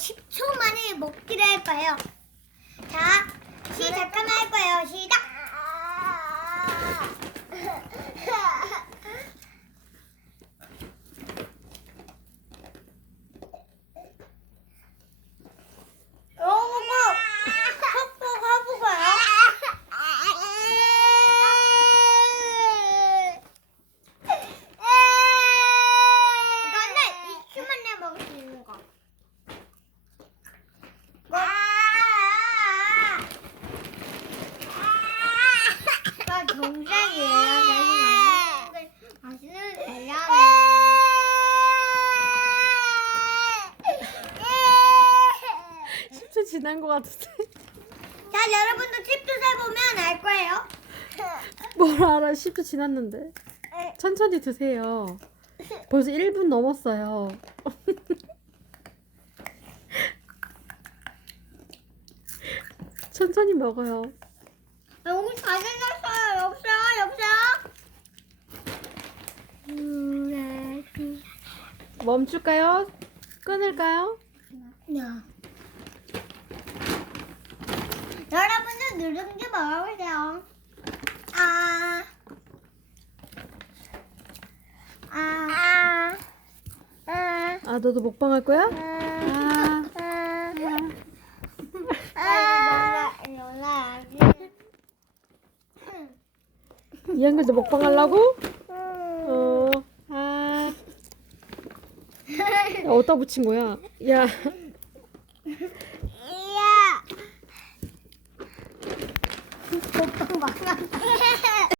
10초 만에 먹기를 할 거예요. 자, 시작 하면 할 거예요. 시작. 여러분, kokkok해보고요. 이거는 2초 만에 먹을 수 있는 거. 이거 그래서 맛있는. 10초 지난 것 같은데. 자, 여러분도 칩도 세보면 알 거예요. 뭘 알아? 10초 지났는데. 천천히 드세요. 벌써 1분 넘었어요. 천천히 먹어요. 여기 다 생겼어요. 여보세요? 여보세요? 멈출까요? 끊을까요? 야. 여러분도 누룽지 먹어보세요. 아. 아. 아. 아. 아, 너도 먹방 할 거야? 아. 아, 아. 누나, 이한글도 먹방 하려고? 누나. 어, 아. 야, 어디다 붙인 거야? 야, 이야. 오빠 망한다.